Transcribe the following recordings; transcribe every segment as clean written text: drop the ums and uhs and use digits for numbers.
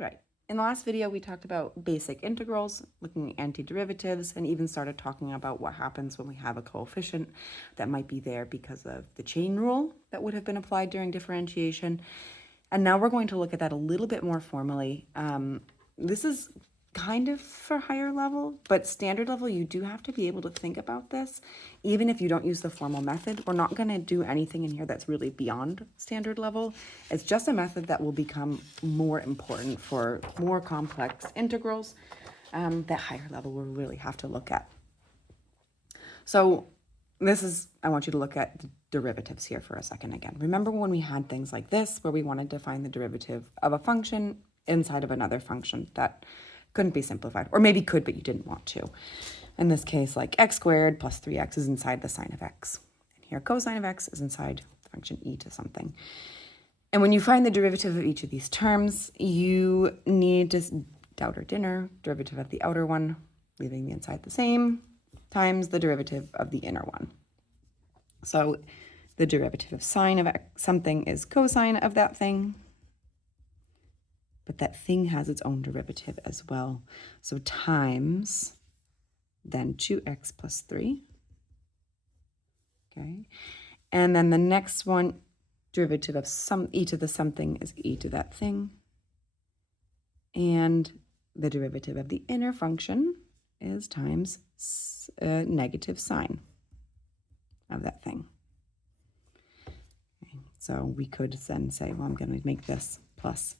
right. In the last video, we talked about basic integrals, looking at antiderivatives, and even started talking about what happens when we have a coefficient that might be there because of the chain rule that would have been applied during differentiation. And now we're going to look at that a little bit more formally. This is kind of for higher level, but standard level, you do have to be able to think about this. Even if you don't use the formal method, we're not going to do anything in here that's really beyond standard level. It's just a method that will become more important for more complex integrals that higher level will really have to look at. So I want you to look at the derivatives here for a second again. Remember when we had things like this, where we wanted to find the derivative of a function inside of another function that couldn't be simplified, or maybe could, but you didn't want to. In this case, like x squared plus 3x is inside the sine of x. And here cosine of x is inside the function e to something. And when you find the derivative of each of these terms, you need to outer dinner, derivative of the outer one, leaving the inside the same, times the derivative of the inner one. So the derivative of sine of something is cosine of that thing, but that thing has its own derivative as well. So times then 2x plus 3. Okay. And then the next one, derivative of e to the something is e to that thing. And the derivative of the inner function is times negative sine of that thing. Okay. So we could then say, well, I'm going to make this plus.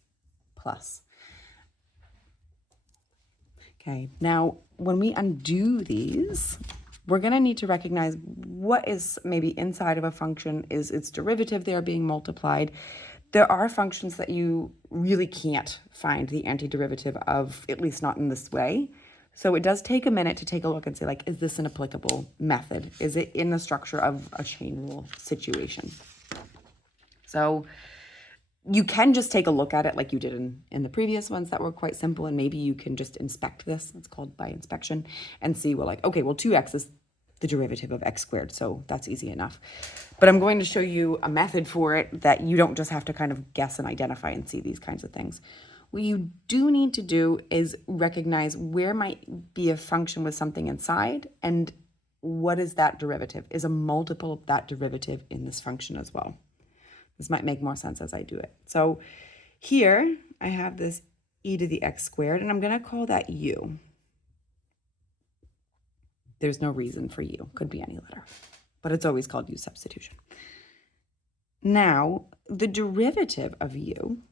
Okay, now when we undo these, we're going to need to recognize what is maybe inside of a function is its derivative there being multiplied. There are functions that you really can't find the antiderivative of, at least not in this way. So it does take a minute to take a look and say, like, is this an applicable method? Is it in the structure of a chain rule situation? So you can just take a look at it like you did in the previous ones that were quite simple, and maybe you can just inspect this. It's called by inspection, and see, well, like, okay, well, 2x is the derivative of x squared, so that's easy enough. But I'm going to show you a method for it that you don't just have to kind of guess and identify and see these kinds of things. What you do need to do is recognize where might be a function with something inside, and what is that derivative? Is a multiple of that derivative in this function as well? This might make more sense as I do it. So here I have this e to the x squared, and I'm going to call that u. There's no reason for u. Could be any letter, but it's always called u substitution. Now, the derivative of u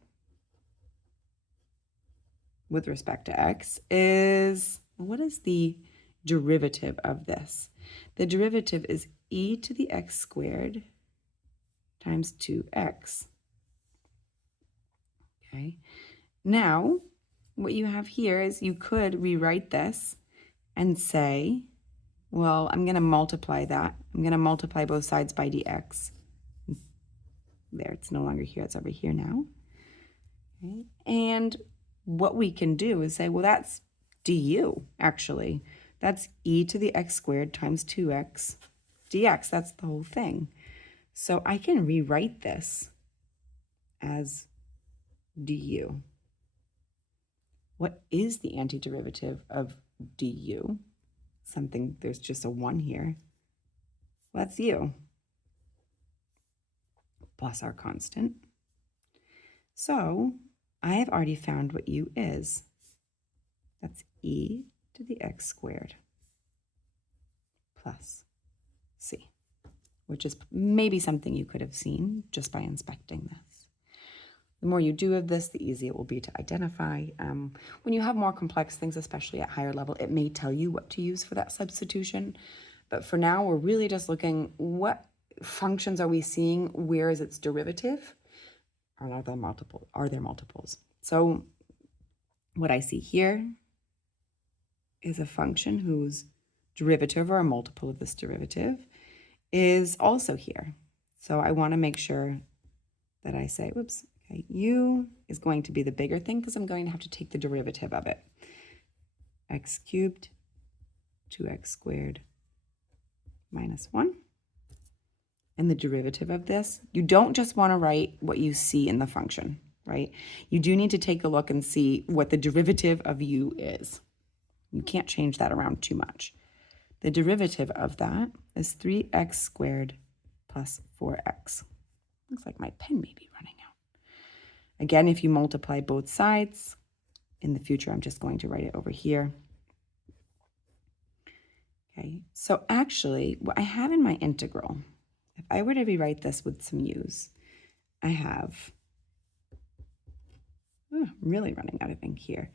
with respect to x is, what is the derivative of this? The derivative is e to the x squared times 2x. Okay. Now, what you have here is you could rewrite this and say, well, I'm going to multiply that. I'm going to multiply both sides by dx. There, it's no longer here. It's over here now. Okay. And what we can do is say, well, that's du, actually. That's e to the x squared times 2x dx. That's the whole thing. So I can rewrite this as du. What is the antiderivative of du? Something, there's just a 1 here. Well, that's u plus our constant. So I have already found what u is. That's e to the x squared plus c, which is maybe something you could have seen just by inspecting this. The more you do of this, the easier it will be to identify. When you have more complex things, especially at higher level, it may tell you what to use for that substitution. But for now, we're really just looking, what functions are we seeing? Where is its derivative? Are there multiples? So what I see here is a function whose derivative, or a multiple of this derivative, is also here. So I want to make sure that I say, whoops, okay, u is going to be the bigger thing because I'm going to have to take the derivative of it. X cubed 2x squared minus 1. And the derivative of this, you don't just want to write what you see in the function, right? You do need to take a look and see what the derivative of u is. You can't change that around too much. The derivative of that is 3x squared plus 4x. Looks like my pen may be running out. Again, if you multiply both sides, in the future, I'm just going to write it over here. Okay, so actually, what I have in my integral, if I were to rewrite this with some u's, I have, I'm really running out of ink here.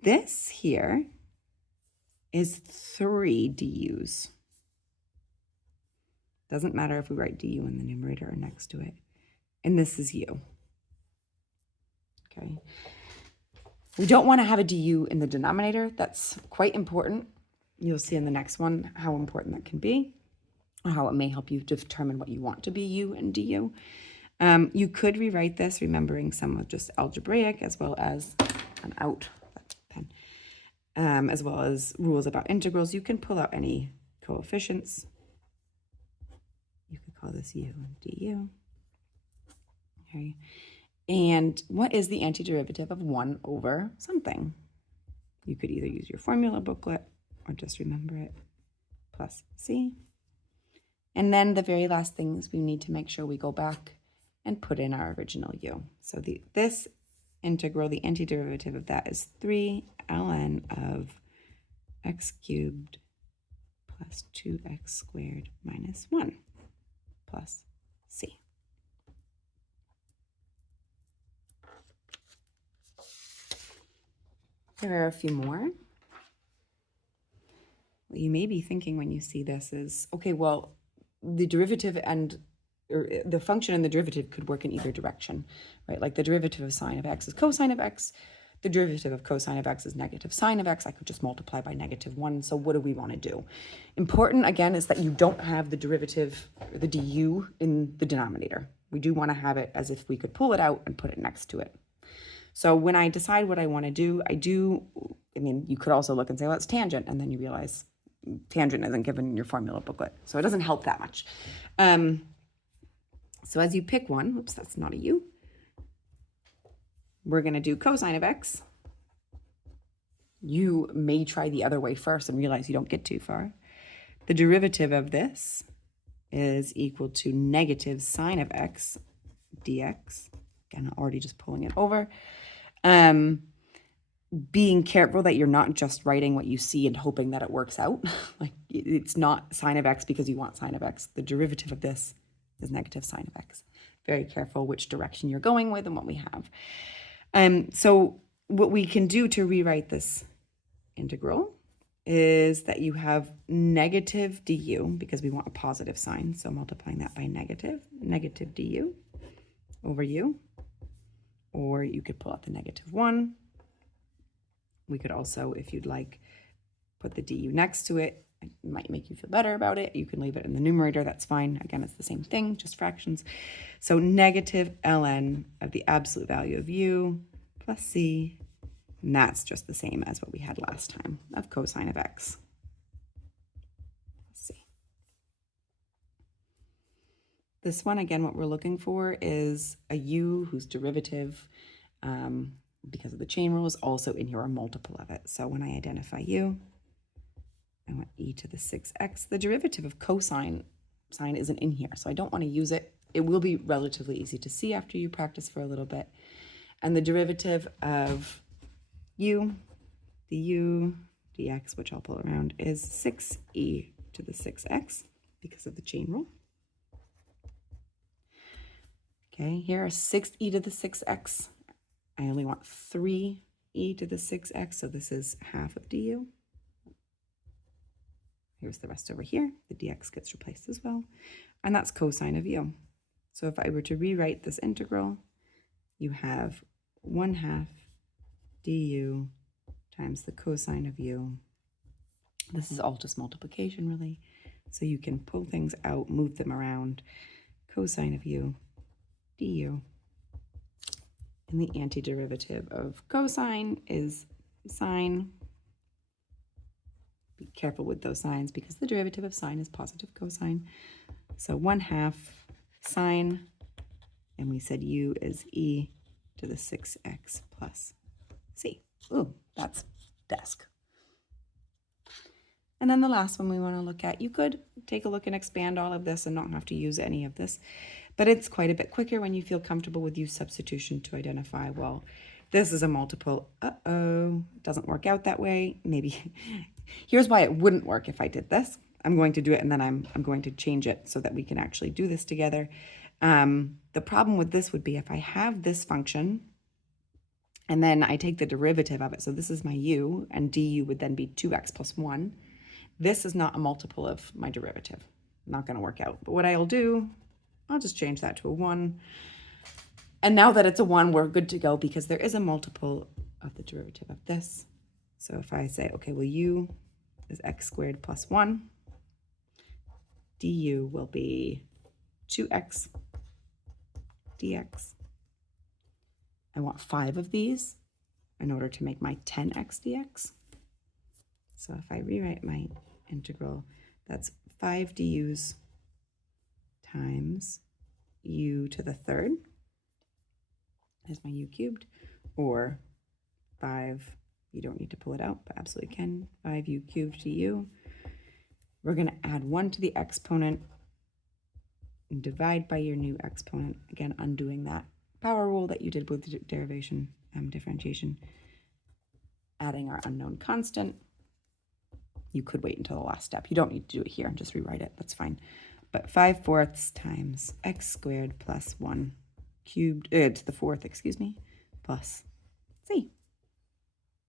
This here is 3 du's. Doesn't matter if we write du in the numerator or next to it. And this is u. Okay. We don't want to have a du in the denominator. That's quite important. You'll see in the next one how important that can be, or how it may help you determine what you want to be u and du. You could rewrite this, remembering some of just algebraic as well as an as well as rules about integrals. You can pull out any coefficients. You could call this u and du. Okay. And what is the antiderivative of 1 over something? You could either use your formula booklet or just remember it, plus c. And then the very last thing is we need to make sure we go back and put in our original u. So this integral, the antiderivative of that is 3 ln of x cubed plus 2x squared minus 1 plus c. There are a few more. What you may be thinking when you see this is, okay, well, the derivative or the function and the derivative could work in either direction, right? Like the derivative of sine of x is cosine of x. The derivative of cosine of x is negative sine of x. I could just multiply by -1. So what do we want to do? Important, again, is that you don't have the derivative, or the du, in the denominator. We do want to have it as if we could pull it out and put it next to it. So when I decide what I want to do, I mean, you could also look and say, well, it's tangent, and then you realize tangent isn't given in your formula booklet, so it doesn't help that much. So as you pick one, whoops, that's not a u, we're going to do cosine of x. You may try the other way first and realize you don't get too far. The derivative of this is equal to negative sine of x dx. Again, already just pulling it over. Being careful that you're not just writing what you see and hoping that it works out. Like, it's not sine of x because you want sine of x. The derivative of this is negative sine of x. Very careful which direction you're going with and what we have. So what we can do to rewrite this integral is that you have negative du, because we want a positive sign, so multiplying that by negative du over u. Or you could pull out the -1. We could also, if you'd like, put the du next to it. It might make you feel better about it. You can leave it in the numerator, that's fine. Again, it's the same thing, just fractions. So negative ln of the absolute value of u plus c, and that's just the same as what we had last time of cosine of x. Let's see. This one, again, what we're looking for is a u whose derivative, because of the chain rule, is also in here, a multiple of it. So when I identify u, I want e to the 6x. The derivative of cosine sine isn't in here, so I don't want to use it. It will be relatively easy to see after you practice for a little bit. And the derivative of u, the u dx, which I'll pull around, is 6e to the 6x because of the chain rule. Okay, here are 6e to the 6x. I only want 3e to the 6x, so this is half of du. Here's the rest over here. The dx gets replaced as well. And that's cosine of u. So if I were to rewrite this integral, you have 1/2 du times the cosine of u. This is all just multiplication, really. So you can pull things out, move them around. Cosine of u du. And the antiderivative of cosine is sine. Be careful with those signs because the derivative of sine is positive cosine. So 1/2 sine, and we said u is e to the 6x plus c. Ooh, that's desk. And then the last one we want to look at, you could take a look and expand all of this and not have to use any of this, but it's quite a bit quicker when you feel comfortable with use substitution to identify, well, this is a multiple. Uh-oh, doesn't work out that way. Maybe here's why it wouldn't work if I did this. I'm going to do it and then I'm going to change it so that we can actually do this together. The problem with this would be if I have this function and then I take the derivative of it. So this is my u, and du would then be 2x plus 1. This is not a multiple of my derivative. Not going to work out. But what I'll do, I'll just change that to a 1. And now that it's a 1, we're good to go because there is a multiple of the derivative of this. So if I say, okay, well, u is x squared plus 1, du will be 2x dx. I want 5 of these in order to make my 10x dx. So if I rewrite my integral, that's 5 du's times u to the third. There's my u cubed, or 5, you don't need to pull it out, but absolutely can, 5u cubed du. We're going to add 1 to the exponent and divide by your new exponent. Again, undoing that power rule that you did with the derivation, differentiation. Adding our unknown constant. You could wait until the last step. You don't need to do it here and just rewrite it. That's fine. But 5/4 times x squared plus 1 cubed, to the 4th, excuse me, plus